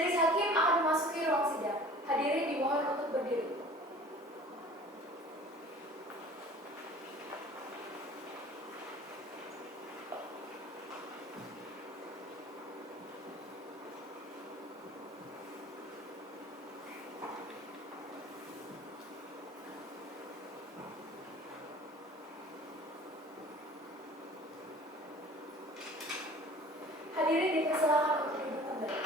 Majelis Hakim akan memasuki ruang sidang. Hadirin dimohon untuk berdiri. Hadirin dipersilakan untuk duduk kembali.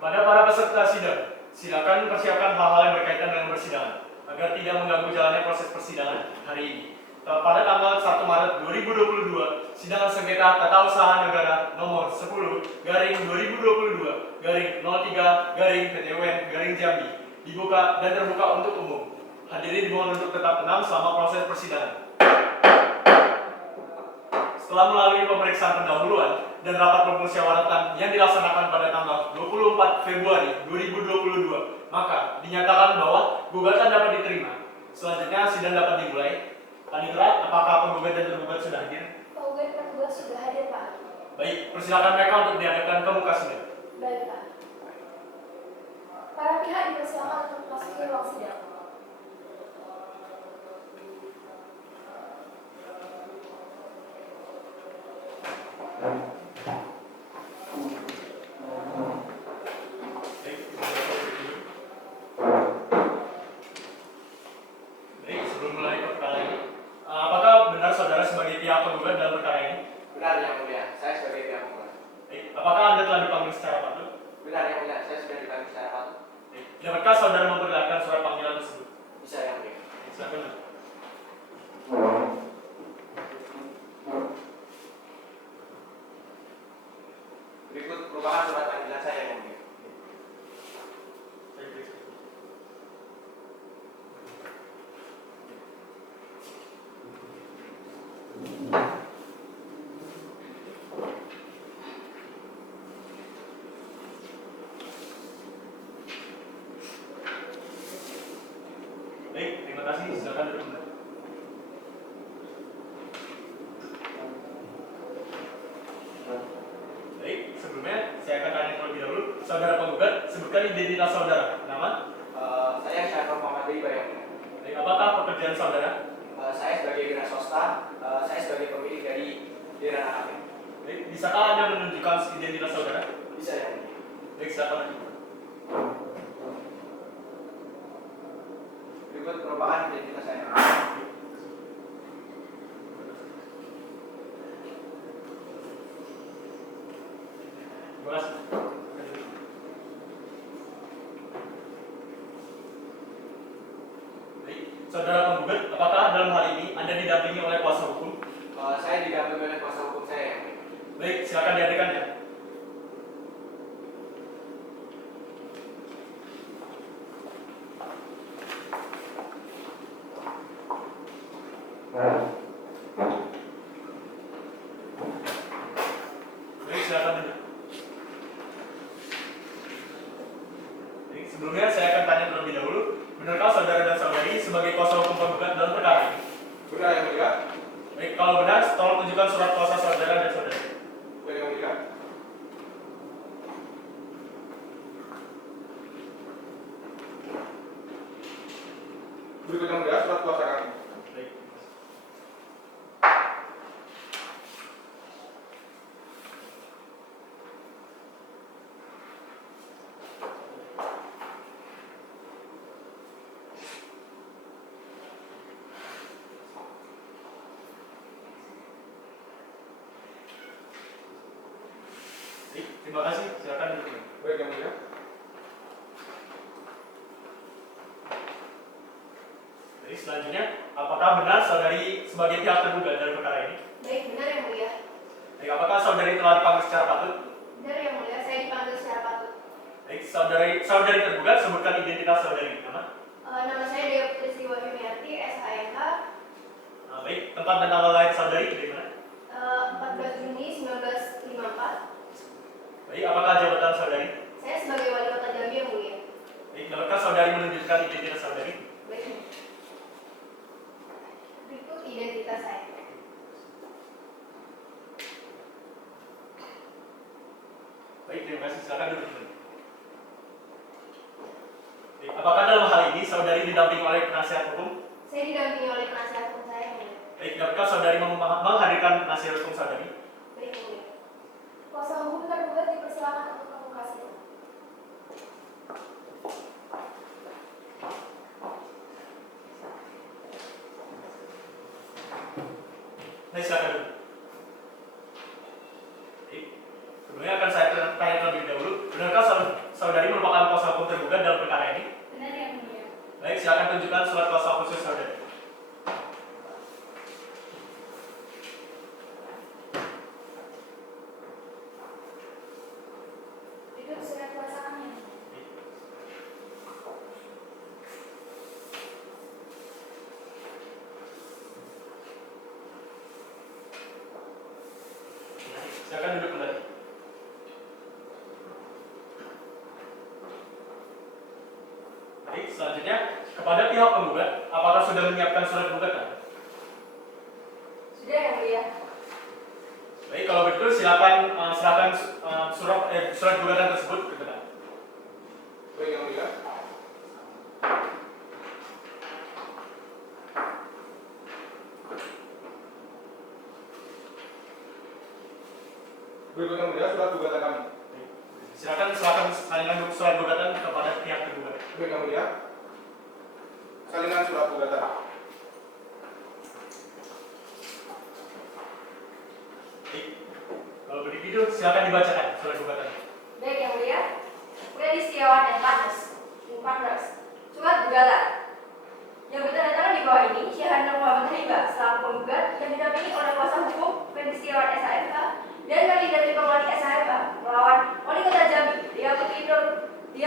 Kepada para peserta sidang, silakan persiapkan hal-hal yang berkaitan dengan persidangan agar tidak mengganggu jalannya proses persidangan hari ini. Pada tanggal 1 Maret 2022, sidang sengketa tata usaha negara nomor 10/2022-03-PT UN-Jambi dibuka dan terbuka untuk umum. Hadirin dimohon untuk tetap tenang selama proses persidangan. Setelah melalui pemeriksaan pendahuluan dan rapat permusyawaratan yang dilaksanakan pada tanggal 24 Februari 2022, maka dinyatakan bahwa gugatan dapat diterima. Selanjutnya sidang dapat dimulai. Panitera, apakah penggugat dan tergugat sudah hadir? Penggugat dan tergugat sudah hadir, Pak. Baik, persilakan mereka untuk dihadapkan ke muka sidang. Baik, Pak. Para pihak dipersilakan untuk masuk ke ruang sidang. Baik, sebelum mulai perkara ini, apakah benar saudara sebagai pihak penggugat dalam perkara ini? Benar, Yang Mulia, saya sebagai pihak penggugat. Baik, apakah Anda telah dipanggil secara patut? Benar, Yang Mulia, saya sudah dipanggil secara patut. Baik, dapatkah saudara memperlihatkan surat panggilan tersebut? Bisa, Yang Mulia. Baik, silakan. Berikut merupakan surat panggilan saya, Yang Mulia. Baik, terima kasih. Silakan duduk kembali. Baik, sebelumnya saya akan tanya terlebih dahulu. Saudara penggugat, sebutkan identitas saudara. Nama? Saya Syarif Muhammad Deiba, Yang Mulia. Baik, apakah pekerjaan saudara? Saya sebagai wira swasta, saya sebagai pemilik dari Diran Aktif. Baik, bisakah Anda menunjukkan identitas saudara? Bisa, Yang Mulia. Baik, silakan lanjut. Berikut merupakan identitas saya. Terima kasih. Baik, saudara penggugat, apakah dalam hal ini Anda didampingi oleh kuasa hukum? Saya didampingi oleh kuasa hukum saya, Yang Mulia. Baik, silakan dihadirkan ya. Baik, silakan duduk. Baik, sebelumnya saya akan tanya terlebih dahulu, benarkah saudara dan saudari sebagai kuasa hukum penggugat dalam perkara ini? Benar, Yang Mulia. Baik, kalau benar, tolong tunjukkan surat kuasa saudara dan saudari. Benar, Yang Mulia. Berikut, Yang Mulia, surat kuasa kami. Baik. Baik, terima kasih. Silakan duduk. Baik, Yang Mulia. Jadi selanjutnya, apakah benar saudari sebagai pihak tergugat dalam perkara ini? Baik, benar, Yang Mulia. Baik, apakah saudari telah dipanggil secara patut? Benar, Yang Mulia, saya dipanggil secara patut. Baik, saudari tergugat, sebutkan identitas saudari. Nama? Nama saya Dewa Putri Sri Wahyuniarti, SHMK. Baik, tempat dan tanggal lahir saudari dari mana? 14 Juni 1954. Baik, apakah jabatan saudari? Saya sebagai wali kota Jambi, Yang Mulia. Baik, dapatkah saudari menunjukkan identitas saudari? Baik. Berikut identitas saya. terima kasih. Silakan duduk. Apakah dalam hal ini saudari didampingi oleh penasihat hukum? Saya didampingi oleh penasihat hukum saya, Yang Mulia. Baik, dapatkah saudari menghadirkan penasihat hukum saudari? Baik, Yang Mulia. Kuasa hukum tergugat dipersilakan untuk membuka sidang. Baik, silakan duduk. Baik, sebelumnya akan saya tanya terlebih dahulu. Benarkah saudari merupakan kuasa hukum tergugat dalam perkara ini? Benar, Yang Mulia. Baik, silakan tunjukkan surat kuasa khusus saudari. Itu surat kuasa kami. Silakan duduk kembali. Baik, selanjutnya kepada pihak penggugat, apakah sudah menyiapkan surat gugatan? Sudah, Yang Mulia. Baik, kalau begitu silakan serahkan surat gugatan tersebut ke depan. Baik, Yang Mulia. Berikut Yang Mulia surat gugatan kami. Silakan salinan surat gugatan kepada pihak tergugat. Baik, Yang Mulia. Salinan surat gugatan. Baik, kalau begitu silakan dibacakan surat gugatan. Baik, Yang Mulia. Freddy Setiawan dan Partners. Surat gugatan. Yang bertanda di bawah ini, Syahana Muhammad Haiba selaku penggugat yang didampingi oleh kuasa hukum Freddy Setiawan SHMK dan kami dari Pemwali SHMK melawan Wali Kota Jambi, Dia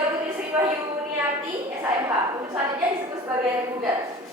Putri Sri Wahyuniarti SHMK untuk selanjutnya disebut sebagai tergugat.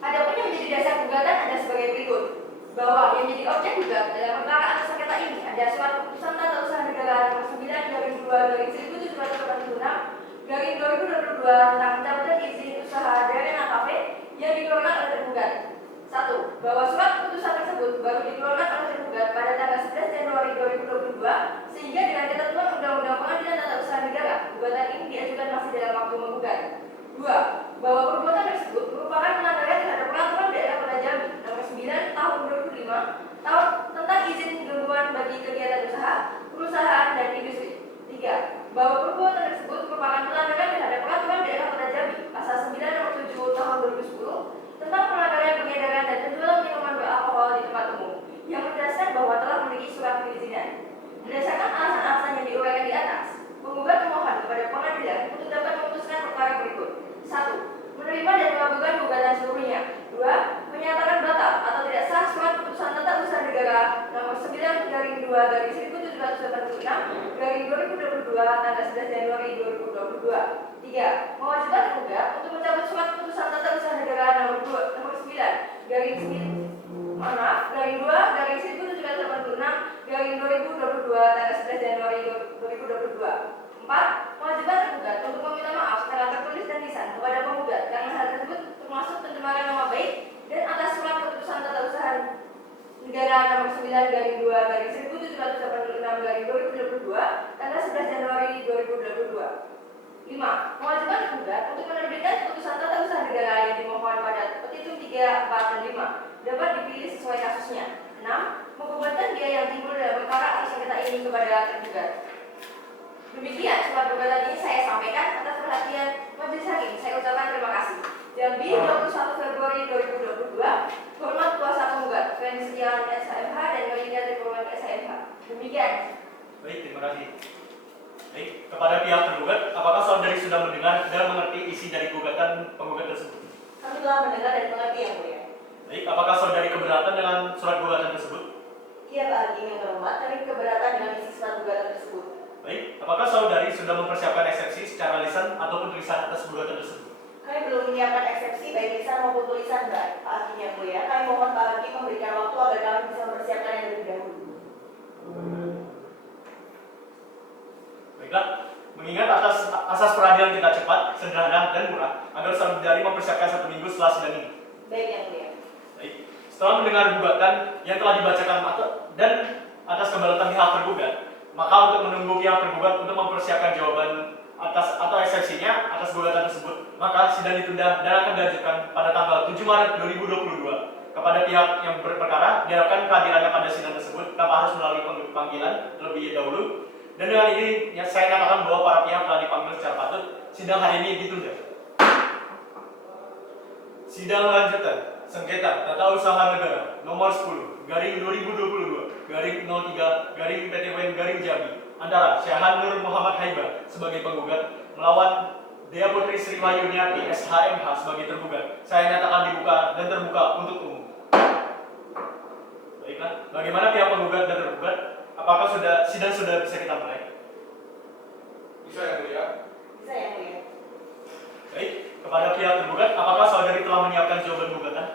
Adapun yang menjadi dasar gugatan ada sebagai berikut, bahwa yang menjadi objek gugat dalam perkara atas sengketa ini ada surat keputusan tata usaha negara nomor 9/2/1786/2022 tentang pencabutan izin usaha Darena Cafe yang dikeluarkan oleh tergugat. 1. Bahwa surat keputusan tersebut baru dikeluarkan oleh tergugat pada tanggal 11 Januari 2022 sehingga dengan ketentuan Undang-Undang Pengadilan Tata Usaha Negara, gugatan ini diajukan masih dalam waktu menggugat. 2. Bahwa perbuatan tersebut merupakan pelanggaran terhadap Peraturan Daerah Kota Jambi Nomor 9 Tahun 2005 tentang izin gangguan bagi kegiatan usaha, perusahaan, dan industri. 3. Bahwa perbuatan tersebut merupakan pelanggaran terhadap Peraturan Daerah Kota Jambi Pasal 9 Nomor 7 Tahun 2010 tentang pelanggaran pengedaran dan penjualan minuman beralkohol di tempat umum yang menegaskan bahwa telah memiliki surat perizinan. Berdasarkan alasan-alasan yang diuraikan di atas, penggugat memohon kepada pengadilan untuk dapat memutuskan perkara berikut. 1. Menerima dan mengabulkan gugatan seluruhnya. 2. Menyatakan batal atau tidak sah surat keputusan tata usaha negara nomor 9/2/1786/2022 tanggal 11 Januari 2022. 3. Mewajibkan tergugat untuk mencabut surat keputusan tata usaha negara nomor 9/2/1786/2022 tanggal 11 Januari 2022. 4. Mewajibkan tergugat untuk meminta maaf secara tertulis dan lisan kepada penggugat karena hal tersebut termasuk pencemaran nama baik dan atas surat keputusan tata usaha negara nomor 9/2/1786/2022 tanggal 11 Januari 2022. 5. Mewajibkan tergugat untuk menerbitkan keputusan tata usaha negara yang dimohon pada petitum 3, 4, dan 5 dapat dipilih sesuai kasusnya. 6. Membebankan biaya yang timbul dalam perkara atas sengketa ini kepada tergugat. Demikian surat gugatan ini saya sampaikan atas perhatian majelis hakim. Saya ucapkan terima kasih. Jambi 21 Februari 2022. Hormat kuasa penggugat Freddy Setiawan SHMH dan Melinda dari Pemwali SHMH. Demikian. Baik, terima kasih. Baik, kepada pihak tergugat, apakah saudari sudah mendengar dan mengerti isi dari gugatan penggugat tersebut? Kami telah mendengar dan mengerti, Yang Mulia. Baik, apakah saudari keberatan dengan surat gugatan tersebut? Iya, Pak Hakim yang terhormat, kami keberatan dengan isi surat gugatan tersebut. Baik, apakah saudari sudah mempersiapkan eksepsi secara lisan ataupun tulisan atas gugatan tersebut? Kami belum menyiapkan eksepsi baik lisan maupun tulisan, Pak Hakim yang Mulia. Kami mohon Pak Hakim memberikan waktu agar kami bisa mempersiapkan yang lebih dahulu. Baiklah, mengingat atas asas peradilan kita cepat, sederhana, dan murah, agar saudari mempersiapkan 1 minggu setelah sidang ini. Baik, Yang Mulia. Baik, setelah mendengar gugatan yang telah dibacakan dan atas keberatan pihak tergugat, Maka untuk menunggu pihak tergugat untuk mempersiapkan jawaban atas atau eksepsinya atas gugatan tersebut, maka sidang ditunda dan akan dilanjutkan pada tanggal 7 Maret 2022. Kepada pihak yang berperkara diharapkan kehadirannya pada sidang tersebut tanpa harus melalui panggilan terlebih dahulu. Dan dengan ini saya katakan bahwa para pihak telah dipanggil secara patut. Sidang hari ini ditunda. Sidang lanjutan sengketa tata usaha negara nomor 10 garing 2022 garing 03 garing PT UN garing Jambi antara Syahan Nur Muhammad Haiba sebagai penggugat melawan Dea Putri Sri Wahyuniati SHMH sebagai tergugat. Saya nyatakan dibuka dan terbuka untuk umum. Baiklah, bagaimana pihak penggugat dan tergugat? Apakah sidang sudah bisa kita mulai? Bisa yang mulia. Bisa yang mulia. Baik, kepada pihak tergugat, apakah saudari telah menyiapkan jawaban gugatan?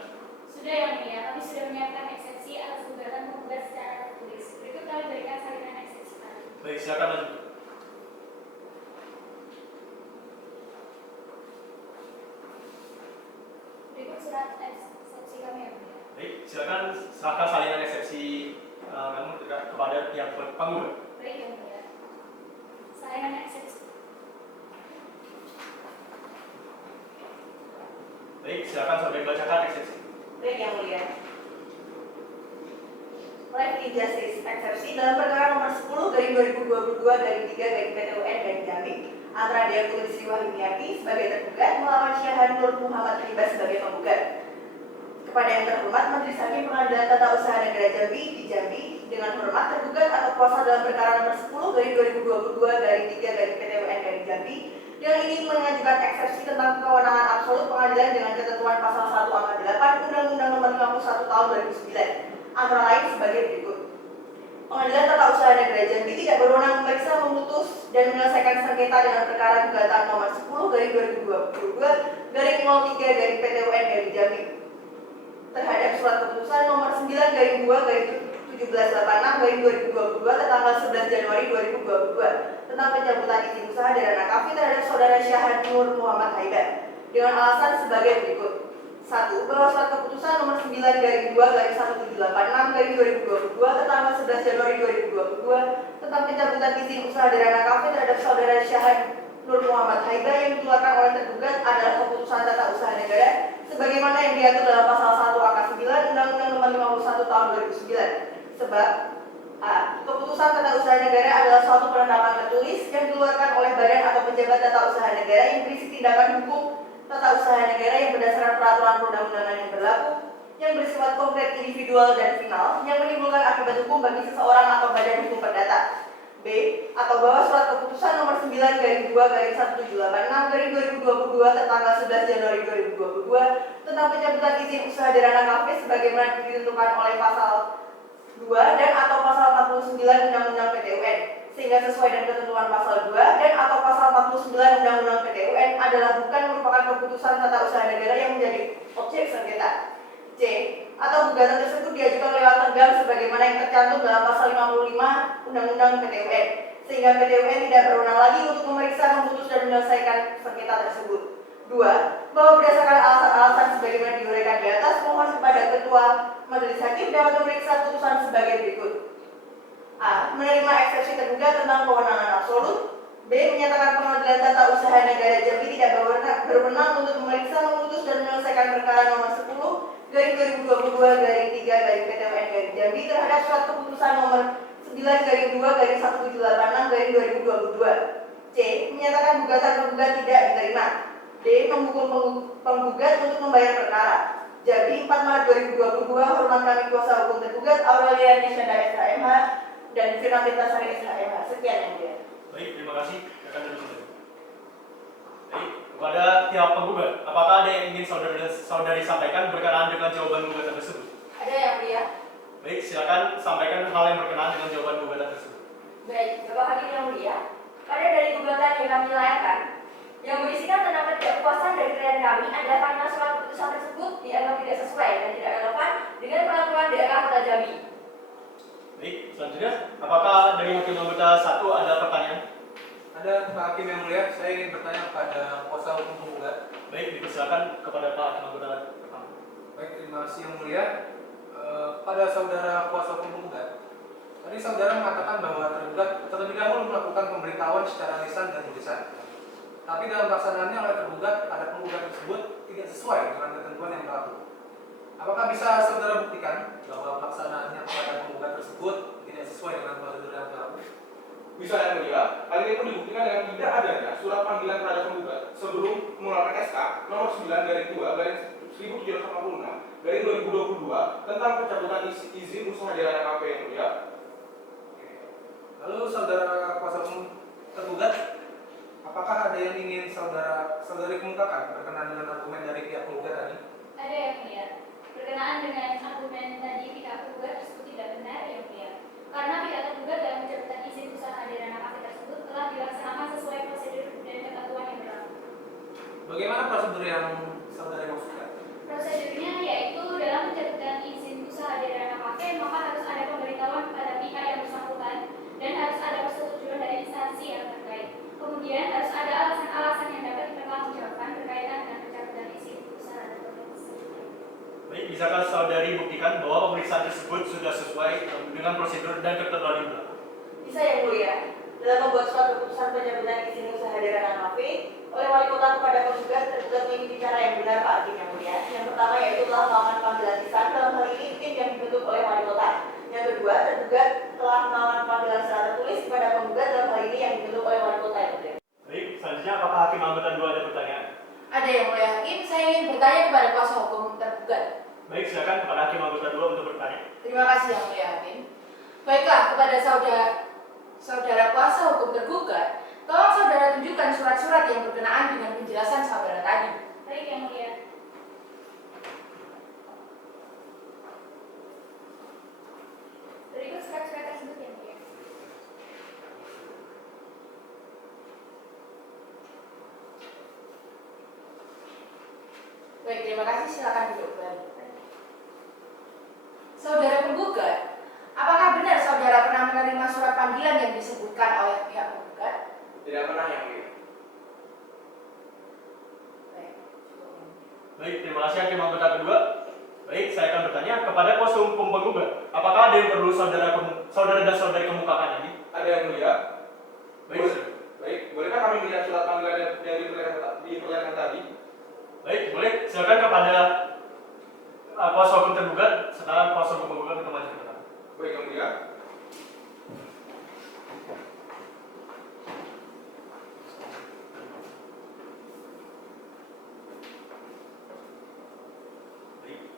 Sudah yang mulia, kami sudah menyiapkan eksepsi atas gugatan penggugat secara tertulis. Berikut kami berikan salinan eksepsi kami. Baik, silakan lanjut. Berikut surat eksepsi kami yang mulia. Baik, silakan serahkan salinan eksepsi kamu kepada pihak penggugat. Baik yang mulia. Salinan eksepsi. Baik, silakan saudari bacakan eksepsi. Baik yang mulia. Life Injustice eksepsi dalam perkara nomor 10 garing 2022 garing 3 garing PT UN garing Jambi antara Dea Putri Sri Wahyuniati sebagai tergugat melawan Syahan Nur Muhammad Haiba sebagai penggugat. Kepada yang terhormat Majelis Hakim Pengadilan Tata Usaha Negara Jambi di Jambi, dengan hormat tergugat atau kuasa dalam perkara nomor 10 garing 2022 garing 3 garing PT UN garing Jambi dengan ini mengajukan eksepsi tentang kewenangan absolut pengadilan dengan ketentuan pasal 1 angka 8 Undang-Undang Nomor 51 Tahun 2009 antara lain sebagai berikut. Pengadilan Tata Usaha Negara Jambi tidak berwenang memeriksa, memutus, dan menyelesaikan sengketa dengan perkara gugatan nomor 10 garing 2022 garing 03 garing PT UN garing Jambi terhadap surat keputusan nomor 9 garing 2 garing 1786 garing 2022 tertanggal 11 Januari 2022 tentang pencabutan izin usaha dari Nakafi terhadap saudara Syahan Nur Muhammad Haiba dengan alasan sebagai berikut. 1. Bahwa surat keputusan nomor 9 garing 2 garing 1786 garing 2022 tertanggal 11 Januari 2022 tentang pencabutan izin usaha dari Nakafi terhadap saudara Syahan Nur Muhammad Haiba yang dikeluarkan oleh tergugat adalah keputusan tata usaha negara sebagaimana yang diatur dalam pasal 1 angka 9 Undang-Undang Nomor 51 Tahun 2009. Sebab A. Keputusan tata usaha negara adalah suatu penetapan tertulis yang dikeluarkan oleh badan atau pejabat tata usaha negara yang berisi tindakan hukum tata usaha negara yang berdasarkan peraturan perundang-undangan yang berlaku yang bersifat konkret, individual, dan final yang menimbulkan akibat hukum bagi seseorang atau badan hukum perdata. B. Atau bahwa surat keputusan nomor 9 garing 2 garing 1786 garing 2022 tertanggal 11 Januari 2022 tentang pencabutan izin usaha Derana Cafe sebagaimana ditentukan oleh pasal 2 dan atau pasal 49 Undang-Undang PT UN sehingga sesuai dengan ketentuan pasal 2 dan atau pasal 49 Undang-Undang PT UN adalah bukan merupakan keputusan tata usaha negara yang menjadi objek sengketa. C. Atau gugatan tersebut diajukan lewat tenggang sebagaimana yang tercantum dalam pasal 55 Undang-Undang PT UN sehingga PT UN tidak berwenang lagi untuk memeriksa, memutus, dan menyelesaikan sengketa tersebut. 2. Bahwa berdasarkan alasan-alasan sebagaimana diuraikan di atas, mohon kepada Ketua Majelis Hakim dapat memeriksa putusan sebagai berikut. A. Menerima eksepsi tergugat tentang kewenangan absolut. B. Menyatakan Pengadilan Tata Usaha Negara Jambi tidak berwenang untuk memeriksa, memutus, dan menyelesaikan perkara nomor 10 garing 2022 garing 3 garing PT UN garing Jambi terhadap surat keputusan nomor 9 garing 2 garing 1786 garing 2022. C. Menyatakan gugatan tergugat tidak diterima. D. Menghukum penggugat untuk membayar perkara. Jambi 4 Maret 2022. Hormat kami kuasa hukum tergugat Aurelia Nisyanda SHMH dan Firman Tirtasari SHMH. Sekian yang mulia. Baik, terima kasih. Akan ditutup. Baik, kepada pihak penggugat, apakah ada yang ingin saudari sampaikan berkenaan dengan jawaban gugatan tersebut? Ada yang mulia? Baik, silakan sampaikan hal yang berkenaan dengan jawaban gugatan tersebut. Baik, Bapak Hakim yang mulia, pada dari gugatan yang kami layangkan, yang berisikan tentang ketidakpuasan dari klien kami adalah karena surat keputusan tersebut dianggap tidak sesuai dan tidak relevan dengan peraturan daerah Kota Jambi. Baik, selanjutnya, apakah dari hakim anggota 1 ada pertanyaan? Ada Pak Hakim yang mulia, saya ingin bertanya kepada kuasa hukum penggugat. Baik, dipersilakan kepada Pak Hakim anggota pertama. Baik, terima kasih yang mulia. Pada saudara kuasa hukum penggugat, Tadi saudara mengatakan bahwa tergugat terlebih dahulu melakukan pemberitahuan secara lisan dan tulisan. Tapi dalam pelaksanaannya oleh tergugat, pada penggugat tersebut tidak sesuai dengan ketentuan yang berlaku. Apakah bisa saudara buktikan bahwa pelaksanaannya kepada penggugat tersebut tidak sesuai dengan prosedur yang berlaku? Bisa yang mulia, hal ini pun dibuktikan dengan tidak adanya surat panggilan terhadap penggugat sebelum mengeluarkan SK nomor 9/2/1986/2022 tentang pencabutan izin usaha di ranah KP yang mulia. Lalu saudara kuasa hukum tergugat, apakah ada yang ingin saudari kemukakan berkenaan dengan argumen dari pihak penggugat tadi? Ada yang mulia. Berkenaan dengan argumen tadi pihak tergugat tersebut tidak benar yang mulia. Karena pihak tergugat dalam pencabutan izin usaha di ranah kafe tersebut telah dilaksanakan sesuai prosedur dan ketentuan yang berlaku. Bagaimana prosedur yang saudari maksudkan? Prosedurnya yaitu dalam pencabutan izin usaha di ranah kafe maka harus ada pemberitahuan kepada pihak yang bersangkutan dan harus ada persetujuan dari instansi yang terkait. Kemudian harus ada alasan-alasan yang dapat dipertanggungjawabkan berkaitan dengan pencabutan izin usaha tersebut. Baik, bisakah saudari buktikan bahwa pemeriksaan tersebut sudah sesuai dengan prosedur dan ketentuan yang berlaku? Bisa yang mulia. Dalam membuat surat keputusan pencabutan izin usaha di ranah kafe oleh wali kota kepada penggugat, tergugat mengikuti cara yang benar Pak Hakim yang mulia. Yang pertama yaitu telah melakukan panggilan lisan, dalam hal ini tim yang dibentuk oleh wali kota. Yang kedua, tergugat telah melakukan panggilan secara tertulis kepada penggugat, dalam hal ini yang dibentuk oleh wali kota yang mulia. Baik, selanjutnya apakah hakim anggota 2 ada pertanyaan? Ada yang mulia Hakim, saya ingin bertanya kepada kuasa hukum tergugat. Baik, silakan kepada hakim anggota 2 untuk bertanya. Terima kasih yang mulia Hakim. Baiklah, kepada saudara kuasa hukum tergugat, tolong saudara tunjukkan surat-surat yang berkenaan dengan penjelasan saudara tadi. Baik yang mulia. Berikut surat-surat tersebut yang mulia. Baik, terima kasih. Silakan duduk kembali. Saudara penggugat, apakah benar saudara pernah menerima surat panggilan yang disebutkan oleh pihak penggugat? Tidak pernah yang mulia. Baik. Baik, terima kasih hakim anggota kedua. Baik, saya akan bertanya kepada kuasa hukum penggugat, apakah ada yang perlu saudara dan saudari kemukakan ini? Ada yang mulia. Baik, Baik, bolehkah kami melihat surat panggilan yang diperlihatkan tadi? baik, boleh. Silakan kepada kuasa hukum tergugat, setelah kuasa hukum penggugat kita maju ke depan. Baik yang mulia. Baik,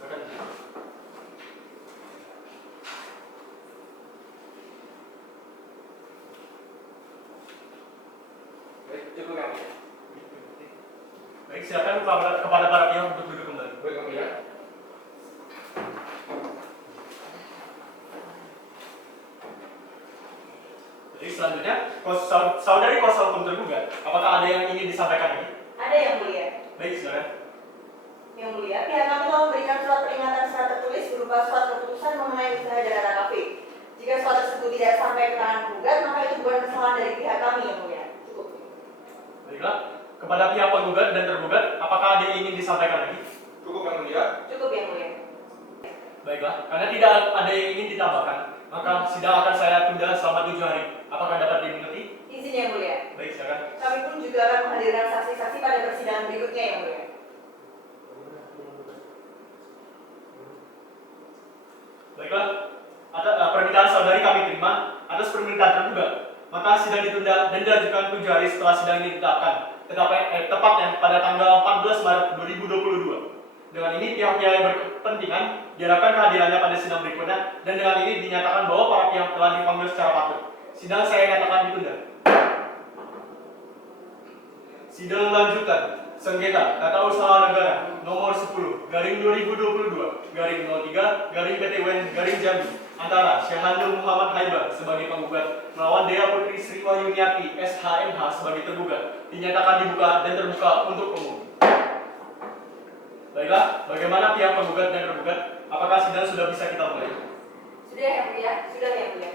silakan. Baik, cukup yang mulia. Baik, silakan kepada para pihak untuk duduk kembali. Baik yang mulia. Jadi selanjutnya, saudari kuasa hukum tergugat, apakah ada yang ingin disampaikan lagi? Ada yang mulia. Baik, silakan. Yang mulia, pihak kami telah memberikan surat peringatan secara tertulis berupa surat keputusan mengenai usaha di ranah kafe. Jika surat tersebut tidak sampai ke tangan penggugat, maka itu bukan kesalahan dari pihak kami yang mulia. Cukup. Baiklah, kepada pihak penggugat dan tergugat, apakah ada yang ingin disampaikan lagi? Cukup yang mulia. Cukup yang mulia. Baiklah, karena tidak ada yang ingin ditambahkan, maka sidang akan saya tunda selama 7 hari. Apakah dapat dimengerti? Izin yang mulia. Baik, silakan. Kami pun juga akan menghadirkan saksi-saksi pada persidangan berikutnya yang mulia. Baiklah, permintaan saudari kami terima atas permintaan tergugat. Maka sidang ditunda dan dilanjutkan 7 hari setelah sidang ini ditetapkan. Tepatnya pada tanggal 14 Maret 2022. Dengan ini pihak-pihak yang berkepentingan diharapkan kehadirannya pada sidang berikutnya, dan dengan ini dinyatakan bahwa para pihak telah dipanggil secara patut. Sidang saya nyatakan ditunda. Sidang lanjutan sengketa tata usaha negara nomor 10/2022/03/PTWN Jambi antara Syahandul Muhammad Haibar sebagai penggugat melawan Dea Putri Sri Wahyuniati SHMH sebagai tergugat dinyatakan dibuka dan terbuka untuk umum. Baiklah, bagaimana pihak penggugat dan tergugat? Apakah sidang sudah bisa kita mulai? Sudah yang mulia, sudah yang mulia.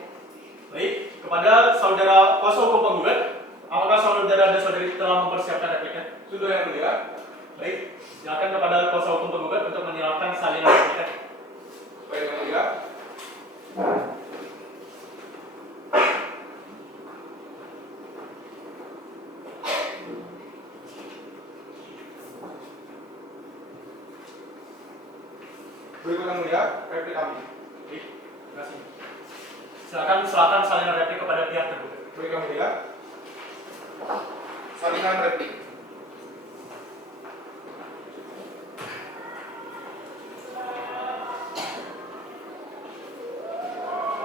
Baik, kepada saudara kuasa hukum penggugat, apakah saudara dan saudari telah mempersiapkan repliknya? Sudah yang mulia. Baik, silakan kepada kuasa hukum penggugat untuk menyerahkan salinan replika. Baik yang mulia. Berikut yang mulia, replik kami. Baik, terima kasih. Silakan salinan replik kepada pihak tergugat. Baik yang mulia. Salinan replik.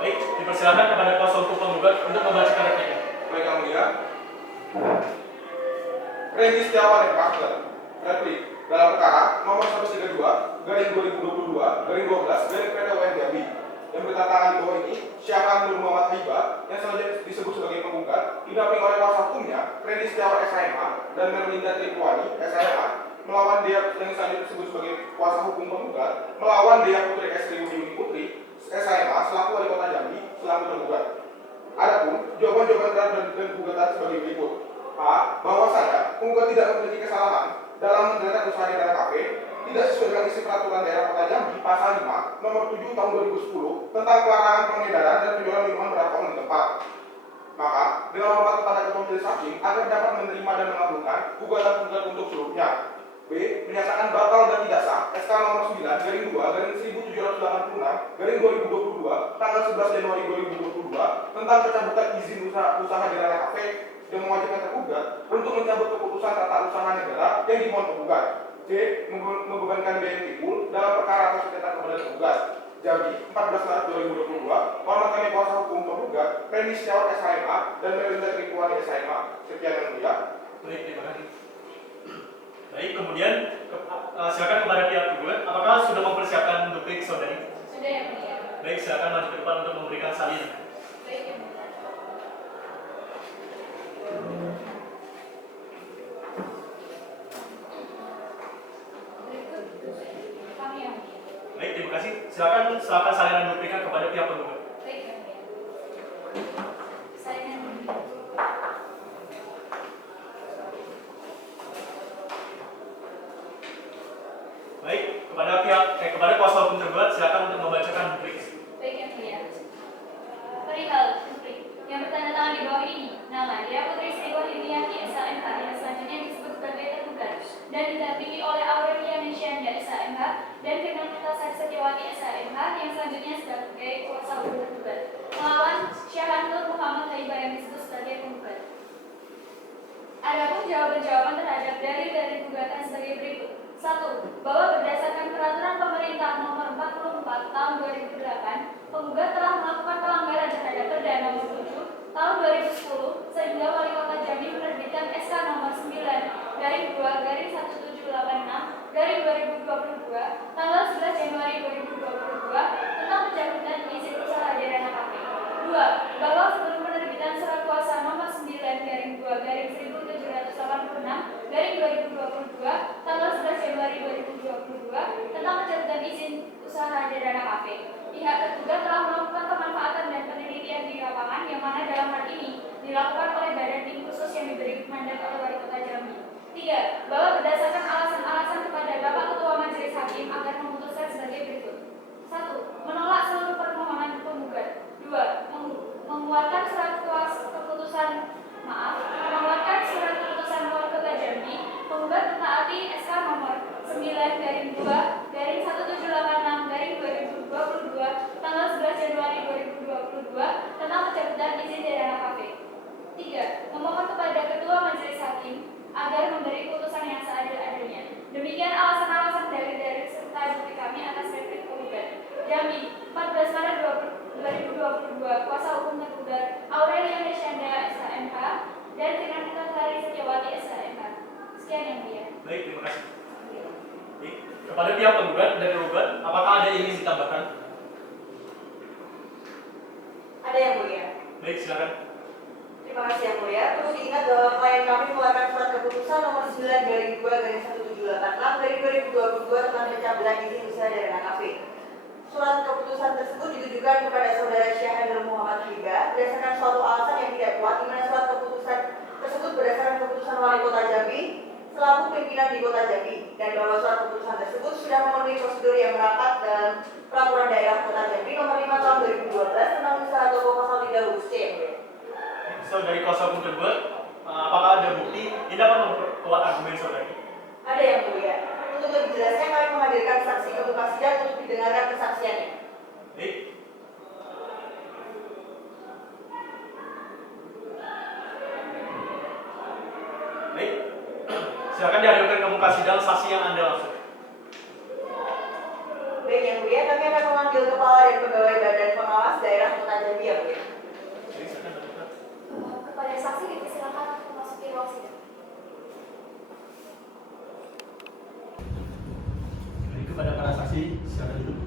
Baik, dipersilakan kepada kuasa hukum penggugat untuk membacakan repliknya. Baik yang mulia. Randy Setiawan MK replik dalam perkara nomor 132 garing 2022 garing 12 garing PT UN Jambi yang bertentangan di bawah ini Syahran Nur Muhammad Haiba yang selanjutnya disebut sebagai penggugat didampingi oleh kuasa hukumnya Randy Setiawan SHMA dan Merlinda Tripuani SHMA melawan Dea yang selanjutnya disebut sebagai kuasa hukum penggugat melawan Dea Putri Estri Wiyuni Putri SHMA selaku wali kota Jambi selaku tergugat. Adapun jawaban-jawaban terhadap dan gugatan sebagai berikut. A. Bahwasanya penggugat tidak memiliki kesalahan dalam menjalankan usaha di daerah kafe tidak sesuai dengan isi peraturan daerah Kota Jambi pasal 5 nomor 7 tahun 2010 tentang pelarangan pengedaran dan penjualan minuman beralkohol di tempat. Maka dengan hormat kepada ketua majelis hakim agar dapat menerima dan mengabulkan gugatan-gugatan untuk seluruhnya. B. Menyatakan batal dan tidak sah SK nomor 9 garing 2 garing 1786 garing 2022 tanggal 11 Januari 2022 tentang pencabutan izin usaha di daerah kafe yang mewajibkan tergugat untuk mencabut keputusan tata usaha negara yang dimohon penggugat. C. Membebankan biaya timbul dalam perkara atas sengketa kepada tergugat. Jambi, 14 Maret 2022. Hormat kami kuasa hukum penggugat, Randy Setiawan SHMA dan Merlinda Tripuani SHMA. Sekian yang mulia. Baik, terima kasih. Baik, kemudian silakan kepada pihak tergugat. Apakah sudah mempersiapkan duplik saudari? Sudah yang mulia. Baik, silakan maju ke depan untuk memberikan salinan. Baik yang mulia. Berikut kami yang mulia. Baik, terima kasih. Silakan serahkan salinan dupliknya kepada pihak penggugat. Baik yang mulia. Saya yang mulia. Baik, kepada kuasa hukum tergugat silakan untuk membacakan duplik. Baik yang mulia. Perihal duplik yang bertanda tangan di bawah ini, nama Dea Putri Sri Wahyuniati SHMH yang selanjutnya disebut sebagai tergugat dan didampingi oleh Aurelia Nesianda SHMH dan Firmanita Setiawati SHMH yang selanjutnya sebagai kuasa hukum tergugat melawan Syahran Nur Muhammad Haiba yang disebut sebagai penggugat. Adapun jawaban-jawaban terhadap dari gugatan sebagai berikut. 1. Bahwa berdasarkan peraturan pemerintah nomor 44 tahun 2008, penggugat telah melakukan pelanggaran terhadap Perda nomor 7 tahun 2010 sehingga Wali Kota Jambi menerbitkan SK nomor 9 garing 2 garing 1786 garing 2022 tanggal 11 Januari 2022 tentang pencabutan izin usaha di ranah kafe. 2. Bahwa sebelum penerbitan surat kuasa nomor 9 garing 2 garing 1786 garing 2022 tanggal 11 Januari 2022 tentang pencabutan izin usaha di ranah kafe, pihak tergugat telah melakukan pemanfaatan dan penelitian di lapangan yang mana dalam hal ini dilakukan oleh badan tim khusus yang diberi mandat oleh Wali Kota Jambi. 3. Bahwa berdasarkan alasan-alasan kepada Bapak Ketua Majelis Hakim agar memutuskan sebagai berikut. 1. Menolak seluruh permohonan penggugat. 2. Mengeluarkan surat keputusan Wali Kota Jambi penggugat mentaati SK nomor 9 garing 2 garing 1786 garing 2022 tanggal 11 Januari 2022 tentang pencabutan izin di ranah kafe. 3. Memohon kepada Ketua Majelis Hakim agar memberi putusan yang seadil-adilnya. Demikian alasan-alasan dari serta bukti kami atas replik penggugat. Jambi, 14 Maret 2022, kuasa hukum tergugat Aurelia Nesianda SHMH dan Firmanita Setiawati SHMH. Sekian yang mulia. Baik, terima kasih. Baik, kepada pihak penggugat dan tergugat, apakah ada yang ingin ditambahkan? Ada yang mulia. Baik, silakan. Terima kasih yang mulia. Perlu diingat bahwa klien kami mengeluarkan surat keputusan nomor 9 garing 2 garing 1786 garing 2022 tentang pencabulan izin usaha di ranah kafe. Surat keputusan tersebut ditujukan kepada saudara Syahran Nur Muhammad Haiba berdasarkan suatu alasan yang tidak kuat, di mana surat keputusan tersebut berdasarkan keputusan Wali Kota Jambi selaku pimpinan di Kota Jambi, dan bahwa surat keputusan tersebut sudah memenuhi prosedur yang merapat dalam peraturan daerah Kota Jambi nomor 5 tahun 2012 tentang usaha toko pasal 3 huruf C yang mulia. Dari kuasa hukum tergugat, apakah ada bukti yang dapat memperkuat argumen saudari? Ada yang mulia. Untuk lebih jelasnya kami menghadirkan saksi ke muka sidang untuk didengarkan kesaksiannya. Baik. Baik. Silakan dihadirkan ke muka sidang saksi yang Anda maksud. Baik yang mulia, kami akan memanggil kepala dan pegawai Badan Pengawas Daerah Kota Jambi yang mulia. Baik, silakan dihadirkan. Kepada saksi dipersilakan untuk memasuki ruang sidang. Baik, kepada para saksi, silakan duduk.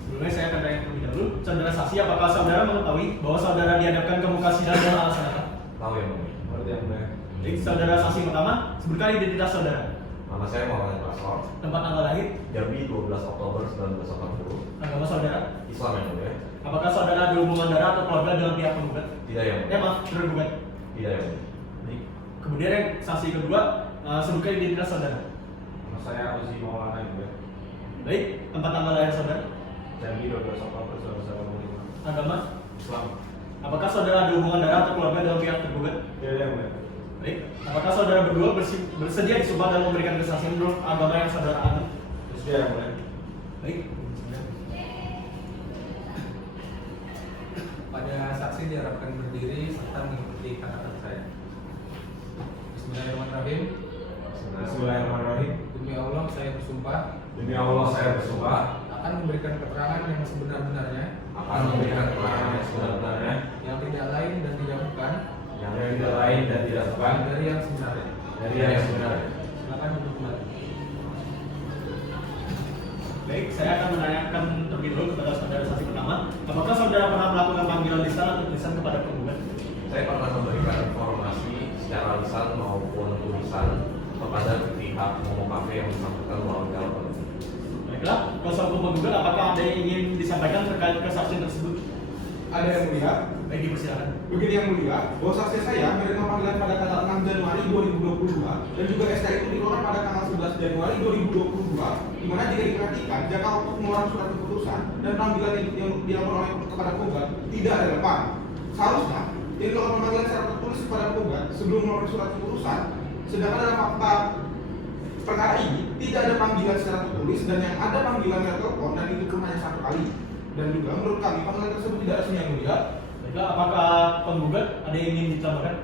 Sebelumnya saya akan tanya terlebih dahulu, saudara saksi, apakah saudara mengetahui bahwa saudara dihadapkan ke muka sidang dengan alasan apa? Tahu ya, Bang? Mengerti yang benar. Baik, saudara saksi pertama, sebutkan identitas saudara. Nama saya Muhammad Rasol, Tempat tanggal lahir, Jambi 12 Oktober 1980. agama saudara. Islam yang mulia. Apakah saudara ada hubungan darah atau keluarga dengan pihak penggugat? Tidak yang mulia. Maaf, tergugat. Tidak yang mulia. Baik. Kemudian yang saksi kedua, sebutkan identitas saudara. Nama saya Uzi Maulana yang mulia. Baik, tempat tanggal lahir saudara. Jambi 12 Oktober 1985. Agama. Islam. Apakah saudara ada hubungan darah atau keluarga dengan pihak tergugat? Tidak yang mulia. Baik. Apakah saudara berdua bersedia disumpah dan memberikan kesaksian menurut agama yang saudara anut? Tidak yang mulia. Baik. Pada saksi diharapkan berdiri serta mengikuti kata-kata saya. Bismillahirrahmanirrahim. Bismillahirrahmanirrahim. Demi Allah saya bersumpah Demi Allah saya bersumpah akan memberikan keterangan yang sebenar-benarnya, akan memberikan keterangan yang sebenar-benarnya, yang tidak lain dan tidak bukan yang tidak lain dan tidak bukan dari yang sebenarnya. dari yang sebenarnya. Silakan duduk kembali. Baik, saya akan menanyakan terlebih dahulu kepada saudara saksi pertama. Apakah saudara pernah melakukan panggilan lisan atau tulisan kepada penggugat? Saya pernah memberikan informasi secara lisan maupun tulisan kepada pihak Momo Cafe yang bersangkutan melalui telepon. Baiklah, kuasa hukum penggugat, apakah ada yang ingin disampaikan terkait kesaksian tersebut? Ada yang mulia. Baik, dipersilakan. Begini yang mulia, bahwa saksi saya menerima panggilan pada tanggal 6 Januari 2022 dan juga SK itu dikeluarkan pada tanggal 11 Januari 2022, di mana jika diperhatikan jangka waktu pengeluaran surat keputusan dan panggilan yang dilakukan oleh kepada penggugat tidak relevan. Seharusnya yang dilakukan panggilan secara tertulis kepada penggugat sebelum mengeluarkan surat keputusan, sedangkan dalam fakta perkara ini tidak ada panggilan secara tertulis dan yang ada panggilan lewat telepon dan itu pun hanya satu kali. Dan juga menurut kami panggilan tersebut tidak resmi yang mulia. Baiklah, apakah penggugat ada yang ingin ditambahkan?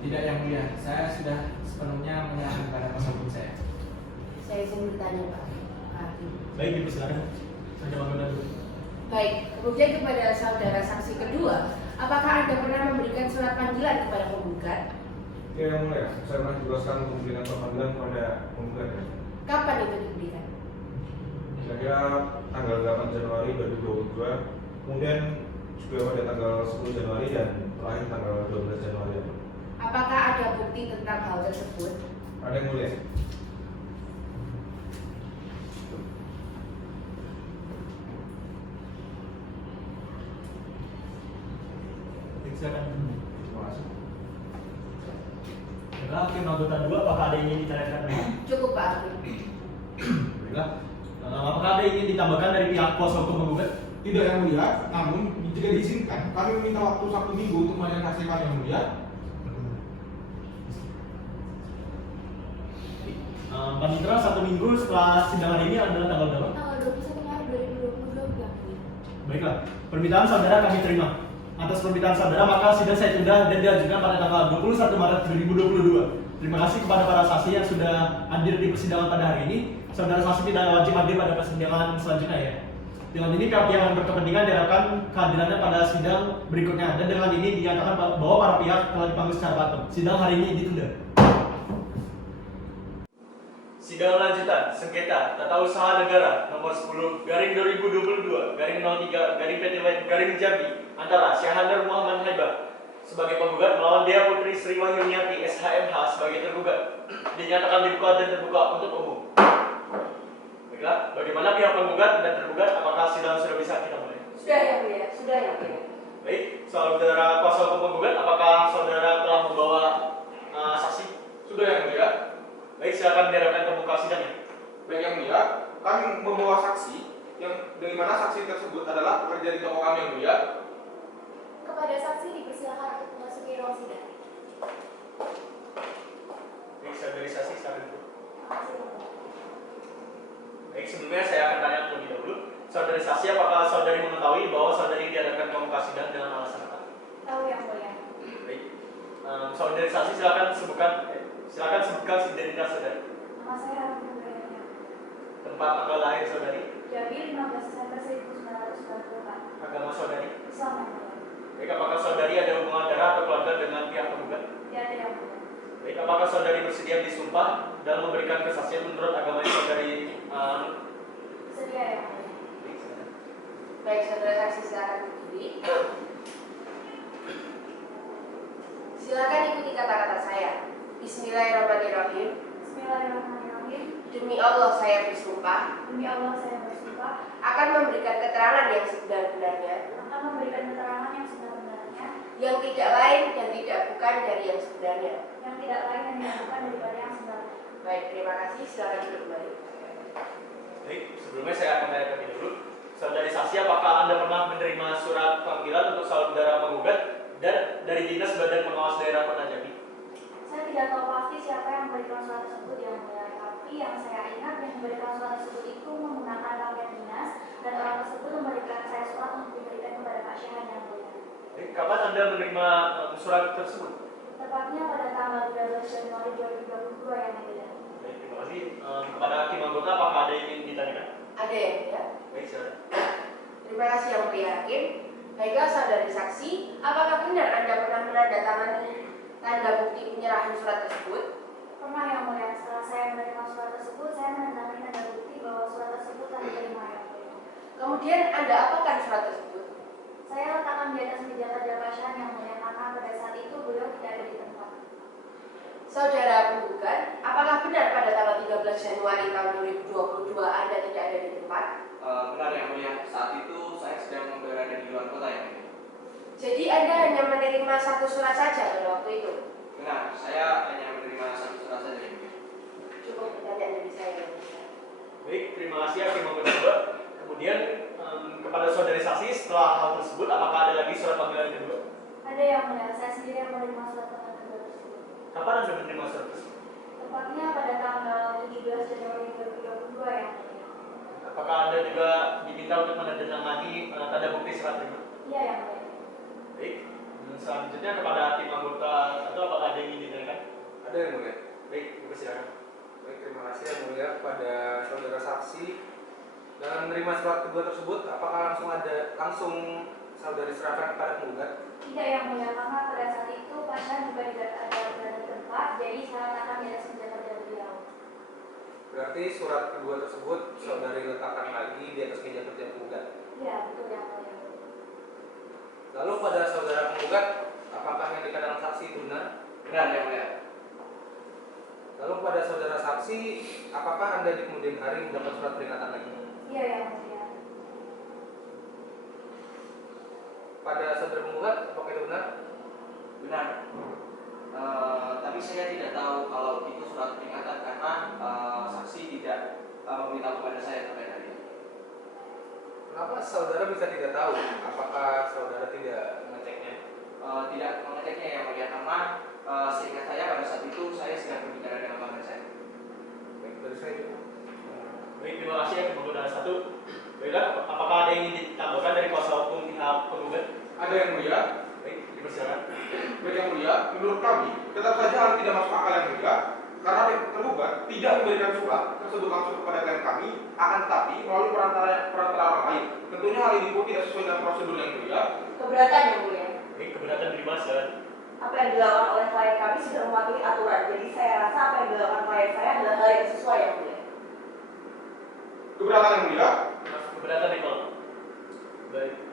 Tidak yang mulia, saya sudah sepenuhnya menyerahkan kepada kuasa hukum saya. Saya izin bertanya Pak Hakim. Baik, dipersilakan. Saya coba dulu. Baik, kemudian kepada saudara saksi kedua, apakah Anda pernah memberikan surat panggilan kepada penggugat? Ya yang mulia, saya pernah jelaskan memberikan panggilan kepada penggugat. Kapan itu diberikan? Saya tanggal 8 Januari 2022, kemudian juga pada tanggal 10 Januari dan terakhir tanggal 12 Januari. Apakah ada bukti tentang hal tersebut? Ada yang mulia. Silakan. Terima kasih. Baiklah, hakim anggota 2, apakah ada yang ingin ditanyakan lagi? Cukup Pak Hakim. Baiklah. Apakah ada yang ingin ditambahkan dari pihak kuasa hukum penggugat? Tidak yang mulia, namun jika diizinkan kami meminta waktu 1 minggu untuk menanyakan saksi kami yang mulia. Panitra, 1 minggu setelah sidang hari ini adalah tanggal berapa? Tanggal 21 Maret 2022 bulan ini. Baiklah, permintaan saudara kami terima. Atas permintaan saudara, maka sidang saya tunda dan diajukan pada tanggal 21 Maret 2022. Terima kasih kepada para saksi yang sudah hadir di persidangan pada hari ini. Saudara saksi tidak wajib hadir pada persidangan selanjutnya ya. Dengan ini pihak yang berkepentingan diharapkan kehadirannya pada sidang berikutnya. Dan dengan ini dinyatakan bahwa para pihak telah dipanggil secara patut. Sidang hari ini ditunda. Sidang lanjutan sengketa tata usaha negara nomor 10 garing 2022 garing 03 garing PTWN garing Jambi antara Syahandar Muhammad Haibah sebagai penggugat melawan Dea Putri Sri Wahyuniati SHMH sebagai tergugat dinyatakan dibuka dan terbuka untuk umum. Baiklah, bagaimana pihak penggugat dan tergugat? Apakah sidang sudah bisa kita mulai? Sudah yang mulia, sudah yang mulia. Baik, saudara kuasa hukum penggugat, apakah saudara telah membawa saksi? Sudah yang mulia. Baik, silakan dihadapkan ke muka sidang ya. Baik yang mulia, kami membawa saksi yang dari mana saksi tersebut adalah pekerja di toko kami yang mulia. Kepada saksi dipersilakan untuk memasuki ruang sidang. Baik, saudari saksi, silakan. Baik, sebelumnya saya akan tanya terlebih dahulu. Saudari Sasi, apakah saudari mengetahui bahwa saudari diadakan ke muka sidang dengan alasan apa? Tahu yang mulia. Baik, saudari Sasi silakan sebutkan identitas saudari. Nama saya Harun Nurhayati. Tempat tanggal lahir saudari. Jambi 15 Desember 1994. Agama saudari. Islam yang mulia. Baik, apakah saudari ada hubungan darah atau keluarga dengan pihak penggugat? Tiada yang mulia. Baik, apakah saudari bersedia disumpah dalam memberikan kesaksian menurut agama yang saudari Sedia yang mulia. Baik, saudara saksi silakan berdiri. Silakan ikuti kata-kata saya. Bismillahirrahmanirrahim. Bismillahirrahmanirrahim. Demi Allah saya bersumpah Demi Allah saya bersumpah akan memberikan keterangan yang sebenar-benarnya, akan memberikan keterangan yang sebenar-benarnya, yang tidak lain dan tidak bukan dari yang sebenarnya. yang tidak lain dan tidak bukan daripada yang sebenarnya. Baik, terima kasih. Silakan duduk kembali. Baik, sebelumnya saya akan tanya terlebih dahulu. Saudari Sasi, apakah Anda pernah menerima surat panggilan untuk saudara penggugat dan dari Dinas Badan Pengawas Daerah Kota Jambi? Saya tidak tahu pasti siapa yang memberikan surat tersebut yang mulia, tapi yang saya ingat yang memberikan surat tersebut itu menggunakan pakaian dinas dan orang tersebut memberikan saya surat untuk diberikan kepada Pak Syahan yang mulia. Baik, kapan Anda menerima surat tersebut? Tepatnya pada tanggal 13 Januari 2022 yang mulia. Baik, terima kasih. Kepada hakim anggota, apakah ada yang ingin ditanyakan? Ada yang tidak? Baik, silakan. Terima kasih yang mulia hakim. Baiklah saudari saksi, apakah benar Anda pernah menandatangani tanda bukti penyerahan surat tersebut? Pernah yang mulia, setelah saya menerima surat tersebut, saya menandatangani tanda bukti bahwa surat tersebut telah diterima yang mulia. Kemudian Anda apakan surat tersebut? Saya letakkan di atas meja kerja Pak Syahan yang mulia karena pada saat itu beliau tidak ada di tempat. Saudara penggugat, apakah benar pada tanggal 13 Januari tahun 2022 Anda tidak ada di tempat? Benar yang mulia, saat itu saya sedang berada di luar kota yang mulia. Jadi Anda hanya menerima satu surat saja pada waktu itu? Benar, saya hanya menerima satu surat saja yang mulia. Cukup pertanyaan dari saya. Baik, terima kasih hakim anggota. Kemudian kepada saudari Sasi, setelah hal tersebut, apakah ada lagi surat panggilan kedua? Ada yang mulia, saya sendiri yang menerima surat panggilan kedua tersebut. Kapan Anda menerima surat tersebut? Tepatnya pada tanggal 17 Januari 2022 yang mulia. Apakah Anda juga diminta untuk menandatangani tanda bukti serah terima? Iya yang mulia. Baik, selanjutnya kepada hakim anggota atau apakah ada yang ingin ditanyakan? Ada yang mulia. Baik, silakan. Baik, terima kasih yang mulia kepada saudara saksi. Dalam menerima surat kedua tersebut, apakah langsung saudari serahkan kepada penggugat? Tidak yang mulia, karena pada saat itu Pak Syahan juga tidak ada berada di tempat, jadi saya letakkan di atas meja kerja beliau. Berarti surat kedua tersebut saudari letakkan lagi di atas meja kerja penggugat. Iya, betul yang mulia. Lalu pada saudara penggugat, apakah yang dikatakan saksi itu benar? Benar yang mulia. Lalu pada saudara saksi, apakah Anda di kemudian hari mendapat surat peringatan lagi? Iya yang mulia. Pada saudara penggugat, apakah itu benar? Benar. Tapi saya tidak tahu kalau itu surat peringatan karena saksi tidak meminta kepada saya terkait hal itu. Kenapa saudara bisa tidak tahu? Apakah saudara tidak mengeceknya? Tidak mengeceknya yang mulia karena seingat saya pada saat itu saya sedang berbicara dengan paman saya. Baik, dari saya cukup. Baik, terima kasih ya penggunaan satu. Baiklah, apakah ada yang ingin ditambahkan dari kuasa hukum pihak penggugat? Ada yang mulia. Baik, dipersilakan. Baik yang mulia, menurut kami tetap saja hal tidak masuk akal yang mulia karena tergugat tidak memberikan surat tersebut langsung kepada klien kami, akan tetapi melalui perantara orang lain. Tentunya hal ini pun tidak sesuai dengan prosedur yang mulia. Keberatan yang mulia. Baik, keberatan terima silakan. Apa yang dilakukan oleh klien kami sudah mematuhi aturan. Jadi saya rasa apa yang dilakukan klien saya adalah hal yang sesuai yang mulia. Keberatan yang mulia. Keberatan ditolak. Baik.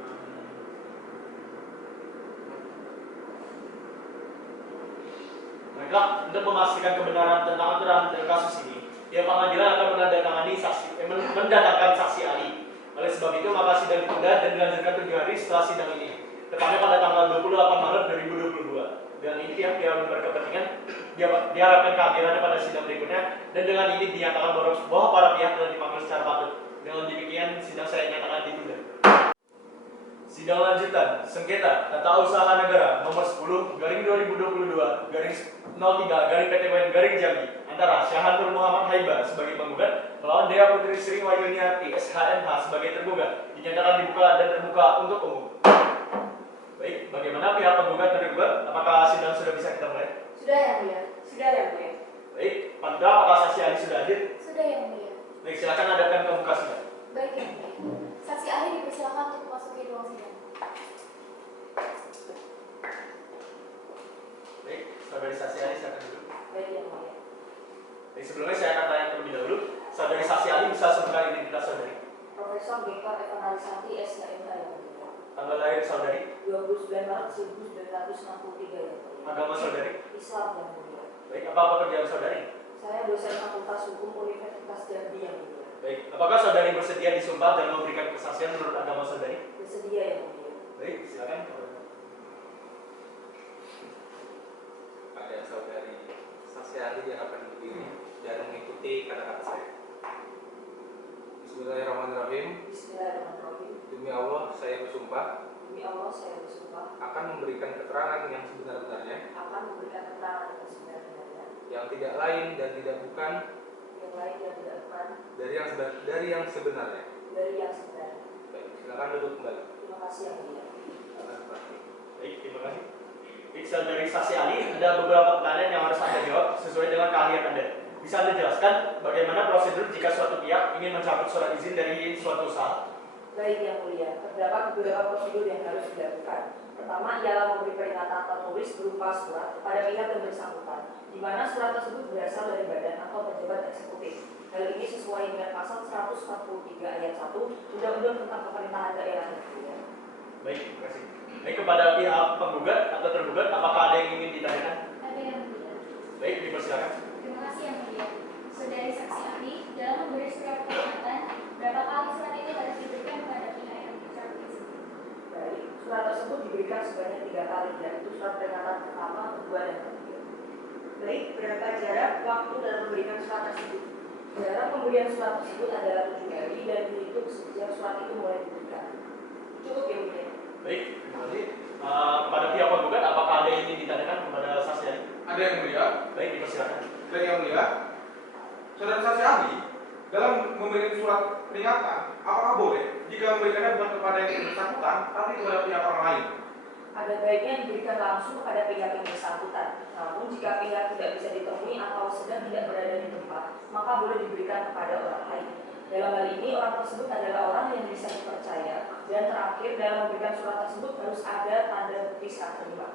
Baiklah, untuk memastikan kebenaran tentang aturan dalam kasus ini, pihak pengadilan akan mendatangkan saksi ahli. Oleh sebab itu, maka sidang ditunda dan dilanjutkan 7 hari setelah sidang ini, tepatnya pada tanggal 28 Maret 2022. Dengan ini pihak-pihak yang berkepentingan diharapkan kehadirannya pada sidang berikutnya, dan dengan ini dinyatakan bahwa para pihak telah dipanggil secara patut. Dengan demikian, sidang saya nyatakan ditunda. Sidang lanjutan sengketa tata usaha negara nomor 10/2022/03/PTWN Jambi antara Syahan Nur Muhammad Haiba sebagai penggugat melawan Dea Putri Sri Wahyuniarti SHMH sebagai tergugat dinyatakan dibuka dan terbuka untuk umum. Baik, bagaimana pihak penggugat dan tergugat? Apakah sidang sudah bisa kita mulai? Sudah yang mulia. Sudah yang mulia. Baik, Panitia, apakah saksi ahli sudah hadir? Sudah yang mulia. Baik, silakan adakan ke muka sidang. Baik yang mulia. Saksi ahli dipersilakan untuk memasuki ruang sidang. Baik, saudari saksi ahli silakan dulu. Baik yang mulia. Baik, sebelumnya saya akan tanya terlebih dahulu. Saudari saksi ahli bisa sebutkan identitas saudari? Profesor Dr. Evanalisanti SHMH yang mulia. Tanggal lahir saudari? 29 Maret 1963 yang mulia. Agama saudari? Islam yang mulia. Baik, apa pekerjaan saudari? Saya dosen Fakultas Hukum Universitas Jambi yang mulia. Baik, apakah saudari bersedia disumpah dan memberikan kesaksian menurut agama saudari? Bersedia yang mulia. Baik, silakan. Pada saudari saksi ahli yang akan berdiri dan mengikuti kata-kata saya. Bismillahirrahmanirrahim. Bismillahirrahmanirrahim. Demi Allah saya bersumpah Demi Allah saya bersumpah akan memberikan keterangan yang sebenar-benarnya, akan memberikan keterangan yang sebenarnya, yang tidak lain dan tidak bukan yang lain yang tidak bukan dari yang sebenarnya. dari yang sebenarnya. Baik, silakan duduk kembali. Terima kasih yang mulia. Silakan praktik. Baik, terima kasih. Baik, saudari saksi ahli, ada beberapa pertanyaan yang harus Anda jawab sesuai dengan keahlian Anda. Bisa Anda jelaskan bagaimana prosedur jika suatu pihak ingin mencabut surat izin dari suatu usaha? Baik yang mulia, terdapat beberapa prosedur yang harus dilakukan. Pertama, ialah memberi peringatan tertulis berupa surat kepada pihak yang bersangkutan, di mana surat tersebut berasal dari badan atau pejabat eksekutif. Hal ini sesuai dengan pasal 143 ayat 1 Undang-Undang tentang Pemerintahan Daerah yang mulia. Baik, terima kasih. Baik, kepada pihak penggugat atau tergugat, apakah ada yang ingin ditanyakan? Ada yang mulia. Baik, dipersilakan. Terima kasih yang mulia. Saudari saksi ahli, dalam memberi surat peringatan, berapa kali surat itu harus diberikan kepada pihak yang dicabut izin? Baik, surat tersebut diberikan sebanyak 3 kali, yaitu surat peringatan pertama, kedua, dan ketiga. Baik, berapa jarak waktu dalam memberikan surat tersebut? Jarak pemberian surat tersebut adalah 7 hari dan dihitung sejak surat itu mulai diberikan. Cukup yang mulia. Baik, terima kasih. Kepada pihak penggugat, apakah ada yang ingin ditanyakan kepada saksi ahli? Ada yang mulia. Baik, dipersilakan. Dan yang mulia, saudara saksi ahli dalam memberikan surat peringatan, apakah boleh jika memberikannya bukan kepada yang bersangkutan, tapi kepada pihak orang lain? Ada baiknya diberikan langsung kepada pihak yang bersangkutan. Namun jika pihak tidak bisa ditemui atau sedang tidak berada di tempat, maka boleh diberikan kepada orang lain. Dalam hal ini orang tersebut adalah orang yang bisa dipercaya. Dan terakhir dalam memberikan surat tersebut harus ada tanda bukti serah terima.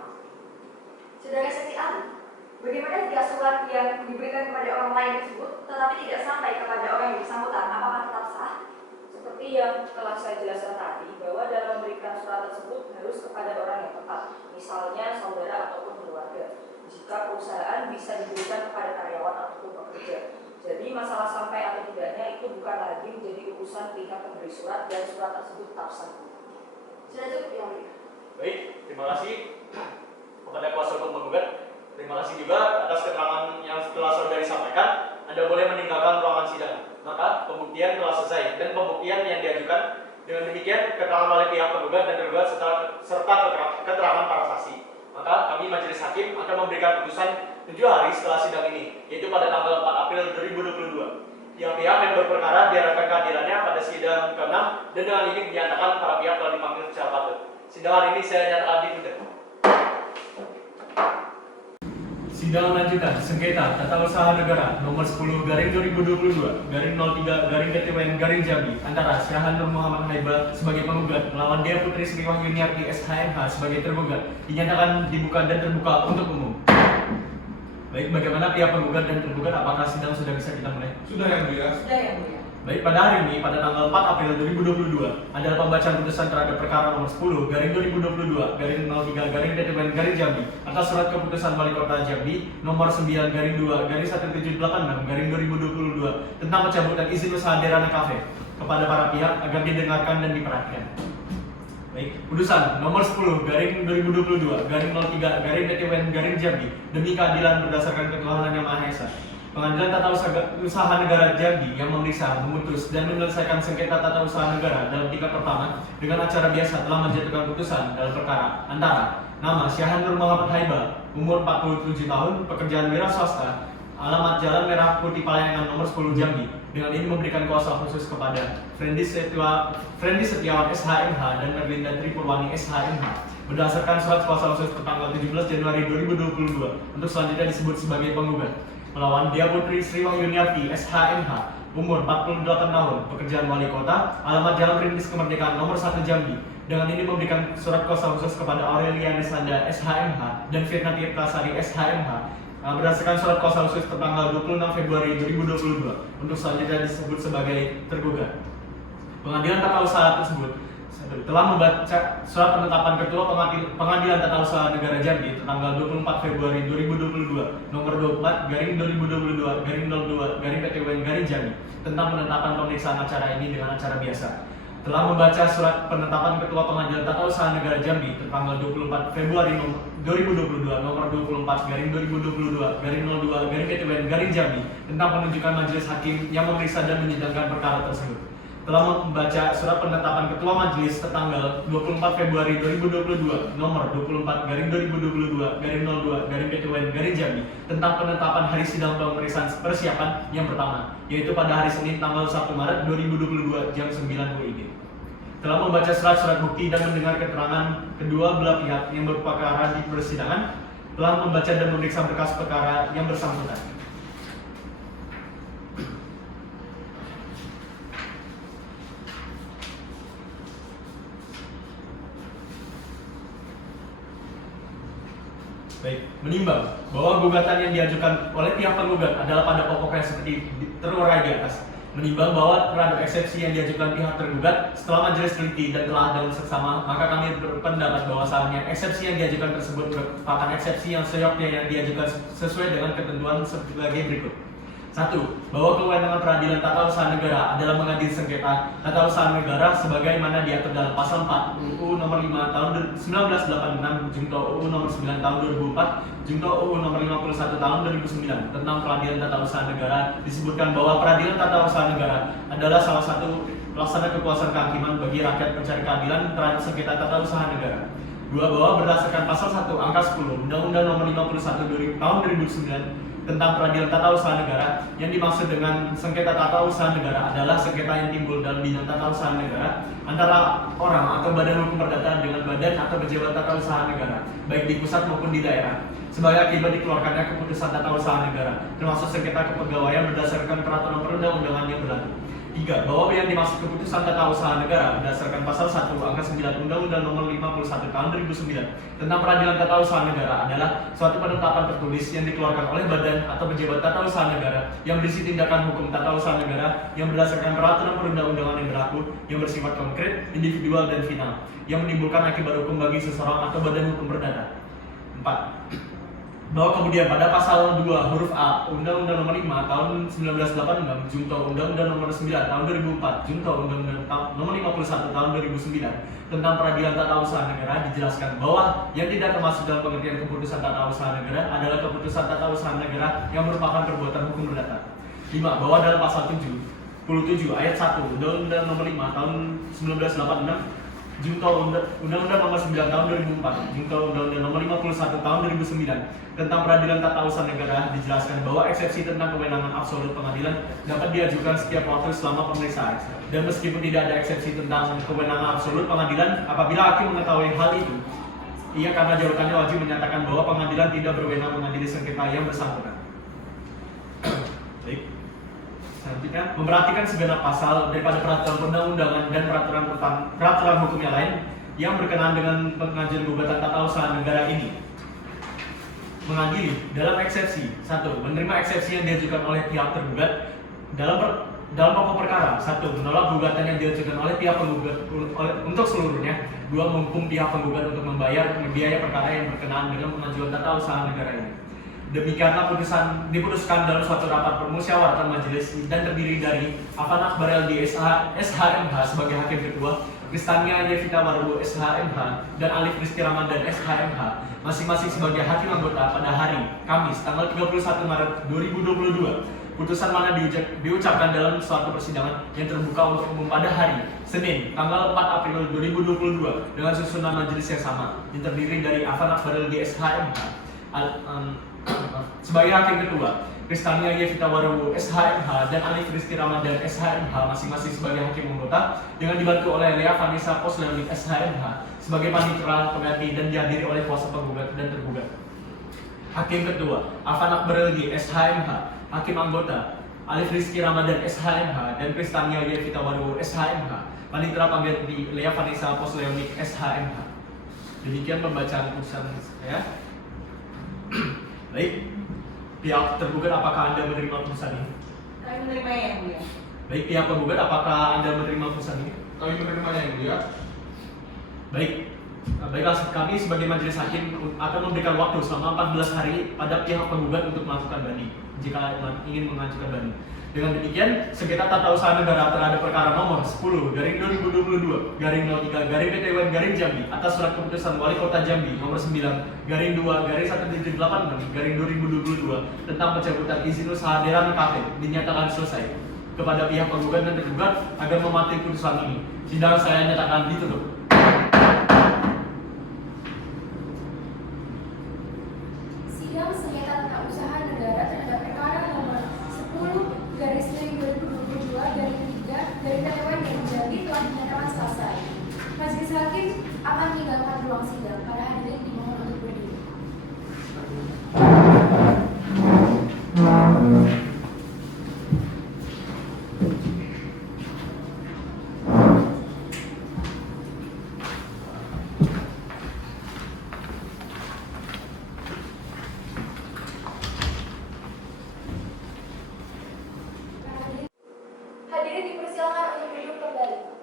Saudara saksi ahli, bagaimana jika surat yang diberikan kepada orang lain tersebut tetapi tidak sampai kepada orang yang bersangkutan, apakah tetap sah? Seperti yang telah saya jelaskan tadi, bahwa dalam memberikan surat tersebut harus kepada orang yang tepat, misalnya saudara ataupun keluarga. Jika perusahaan bisa diberikan kepada karyawan ataupun pekerja. Jadi masalah sampai atau tidaknya itu bukan lagi menjadi urusan pihak pemberi surat dan surat tersebut tetap sah. Sudah cukup yang mulia. Baik, terima kasih kepada kuasa hukum penggugat. Terima kasih juga atas keterangan yang telah saudari sampaikan. Anda boleh meninggalkan ruangan sidang. Maka pembuktian telah selesai dan pembuktian yang diajukan. Dengan demikian, keterangan oleh pihak penggugat dan tergugat serta keterangan para saksi. Maka kami majelis hakim akan memberikan putusan 7 hari setelah sidang ini, yaitu pada tanggal 4 April 2022. Pihak-pihak yang berperkara diharapkan kehadirannya pada sidang ke-6 dan dengan ini dinyatakan para pihak telah dipanggil secara patut. Sidang hari ini saya nyatakan ditunda. Sidang lanjutan sengketa tata usaha negara nomor 10/2022/03/PTWN Jambi antara Syahan Nur Muhammad Haiba sebagai penggugat melawan Dea Putri Sri Wahyuniarti SHMH sebagai tergugat dinyatakan dibuka dan terbuka untuk umum. Baik, bagaimana pihak penggugat dan tergugat, apakah sidang sudah bisa kita mulai? Sudah yang mulia. Sudah yang mulia. Baik, pada hari ini, pada tanggal 4 April 2022, adalah pembacaan putusan terhadap perkara nomor 10/2022/03/PTWN Jambi atas surat keputusan Wali Kota Jambi nomor 9/2/1766/2022 tentang pencabutan izin usaha Derana Cafe kepada para pihak agar didengarkan dan diperhatikan. Baik, putusan nomor 10/2022/03/PTWN Jambi demi keadilan berdasarkan ketuhanan yang Maha Esa. Pengadilan Tata Usaha Negara Jambi yang memeriksa, memutus, dan menyelesaikan sengketa tata usaha negara dalam tingkat pertama dengan acara biasa telah menjatuhkan putusan dalam perkara antara nama Syahan Nur Muhammad Haiba, umur 47 tahun, pekerjaan wira swasta, alamat Jalan Merah Putih Palayangan nomor 10 Jambi. Dengan ini memberikan kuasa khusus kepada Friendly Setiawan SHMH dan Merlinda Tripurwani SHMH berdasarkan surat kuasa khusus tanggal 17 Januari 2022 untuk selanjutnya disebut sebagai penggugat melawan Dia Putri Sri Wahyuniarti SHMH umur 48 tahun, pekerjaan wali kota, alamat Jalan Perintis Kemerdekaan nomor 1 Jambi. Dengan ini memberikan surat kuasa khusus kepada Aurelia Nesanda SHMH dan Firna Tirtasari SHMH berdasarkan surat kuasa khusus tertanggal 26 Februari 2022 untuk selanjutnya disebut sebagai tergugat. Pengadilan Tata Usaha tersebut telah membaca surat penetapan Ketua Pengadilan Tata Usaha Negara Jambi tanggal 24 Februari 2022 nomor 24/2022/02/PTUN Jambi tentang penetapan pemeriksaan acara ini dengan acara biasa. Telah membaca surat penetapan Ketua Pengadilan Tata Usaha Negara Jambi tanggal 24 Februari 2022 nomor 24/2022/02/PTUN Jambi tentang penunjukan majelis hakim yang memeriksa dan menyidangkan perkara tersebut. Telah membaca surat penetapan Ketua Majelis tanggal 24 Februari 2022 nomor 24/2022/02/PTUN Jambi tentang penetapan hari sidang pemeriksaan persiapan yang pertama, yaitu pada hari Senin tanggal 1 Maret 2022 jam 9 WIB. Telah membaca surat-surat bukti dan mendengar keterangan kedua belah pihak yang berperkara di persidangan, telah membaca dan memeriksa berkas perkara yang bersangkutan. Baik, menimbang bahwa gugatan yang diajukan oleh pihak penggugat adalah pada pokoknya seperti terurai di atas. Menimbang bahwa terhadap eksepsi yang diajukan pihak tergugat setelah majelis teliti dan telah ada seksama, maka kami berpendapat bahwasannya eksepsi yang diajukan tersebut merupakan eksepsi yang seyoknya yang diajukan sesuai dengan ketentuan sebagai berikut. 1. Bahwa kewenangan peradilan tata usaha negara adalah mengadili sengketa tata usaha negara sebagaimana diatur dalam pasal 4 UU nomor 5 tahun 1986 Jungto UU nomor 9 tahun 2004 Jungto UU nomor 51 tahun 2009 tentang peradilan tata usaha negara. Disebutkan bahwa peradilan tata usaha negara adalah salah satu pelaksana kekuasaan kehakiman bagi rakyat pencari keadilan terhadap sengketa tata usaha negara. 2. Bahwa berdasarkan pasal 1 angka 10 Undang-Undang nomor 51 tahun 2009 tentang peradilan tata usaha negara, yang dimaksud dengan sengketa tata usaha negara adalah sengketa yang timbul dalam bidang tata usaha negara antara orang atau badan hukum perdata dengan badan atau pejabat tata usaha negara, baik di pusat maupun di daerah, sebagai akibat dikeluarkannya keputusan tata usaha negara, termasuk sengketa kepegawaian berdasarkan peraturan perundang-undangan yang berlaku. 3. Bahwa yang dimaksud keputusan tata usaha negara berdasarkan pasal 1 angka 9 Undang-Undang nomor 51 tahun 2009 tentang peradilan tata usaha negara adalah suatu penetapan tertulis yang dikeluarkan oleh badan atau pejabat tata usaha negara yang berisi tindakan hukum tata usaha negara yang berdasarkan peraturan perundang-undangan yang berlaku yang bersifat konkret, individual dan final yang menimbulkan akibat hukum bagi seseorang atau badan hukum perdata. 4. Bahwa kemudian pada pasal 2 huruf A Undang-Undang nomor 5 tahun 1986 Jungto Undang-Undang nomor 9 tahun 2004 Jungto Undang-Undang nomor 51 tahun 2009 tentang peradilan tata usaha negara dijelaskan bahwa yang tidak termasuk dalam pengertian keputusan tata usaha negara adalah keputusan tata usaha negara yang merupakan perbuatan hukum perdata. 5. Bahwa dalam pasal 77 ayat 1 Undang-Undang nomor 5 tahun 1986 Jungto Undang-Undang nomor 9 tahun 2004 Jungto Undang-Undang nomor 51 tahun 2009 tentang peradilan tata usaha negara dijelaskan bahwa eksepsi tentang kewenangan absolut pengadilan dapat diajukan setiap waktu selama pemeriksaan, dan meskipun tidak ada eksepsi tentang kewenangan absolut pengadilan, apabila hakim mengetahui hal itu, ia karena jabatannya wajib menyatakan bahwa pengadilan tidak berwenang mengadili sengketa yang bersangkutan. Baik. Selanjutnya, memperhatikan segenap pasal daripada peraturan perundang-undangan dan peraturan hukum yang lain yang berkenaan dengan pengajuan gugatan tata usaha negara ini. Mengadili dalam eksepsi 1. Menerima eksepsi yang diajukan oleh pihak tergugat dalam pokok perkara. 1. Menolak gugatan yang diajukan oleh pihak penggugat untuk seluruhnya. 2. Menghukum pihak penggugat untuk membayar biaya perkara yang berkenaan dengan pengajuan tata usaha negara ini. Demikianlah diputuskan dalam suatu rapat permusyawaratan majelis dan terdiri dari Afan Akbar LD SHMH sebagai hakim ketua, Kristania Yevita Waru SHMH, dan Alif Rizky Ramadan SHMH masing-masing sebagai hakim anggota pada hari Kamis tanggal 31 Maret 2022. Putusan mana diucapkan dalam suatu persidangan yang terbuka untuk umum pada hari Senin tanggal 4 April 2022 dengan susunan majelis yang sama yang terdiri dari Afan Akbar LD SHMH sebagai hakim ketua, Kristania Yevita Warowo SHMH dan Alif Rizky Ramadan SHMH masing-masing sebagai hakim anggota dengan dibantu oleh Lea Vanessa Posleonik SHMH sebagai panitera pengganti dan dihadiri oleh kuasa penggugat dan tergugat. Hakim kedua Afan Akbarelgi SHMH, hakim anggota Alif Rizky Ramadan SHMH dan Kristania Yevita Warowo SHMH, panitera pengganti Lea Vanessa Posleonik SHMH. Demikian pembacaan putusan saya. Baik, pihak tergugat apakah Anda menerima putusan ini? Kami menerimanya yang mulia. Baik, pihak penggugat apakah Anda menerima putusan ini? Kami menerimanya yang mulia. Baik, baiklah kami sebagai majelis hakim akan memberikan waktu selama 14 hari pada pihak penggugat untuk melakukan banding jika ingin mengajukan banding. Dengan demikian, sengketa tata usaha negara terhadap perkara nomor 10/2022/03/PT-UN Jambi atas surat keputusan Wali Kota Jambi nomor 9/2/1722 tentang pencabutan izin usaha Deran Cafe dinyatakan selesai. Kepada pihak penggugat dan tergugat agar mematuhi putusan ini, sidang saya nyatakan ditutup. Sidang sengketa tata usaha negara terhadap perkara nomor 10/2022/3/PT-UN Jambi telah dinyatakan selesai. Majelis hakim akan meninggalkan ruang sidang. Para hadirin dimohon untuk berdiri. Hadirin dipersilakan untuk duduk kembali.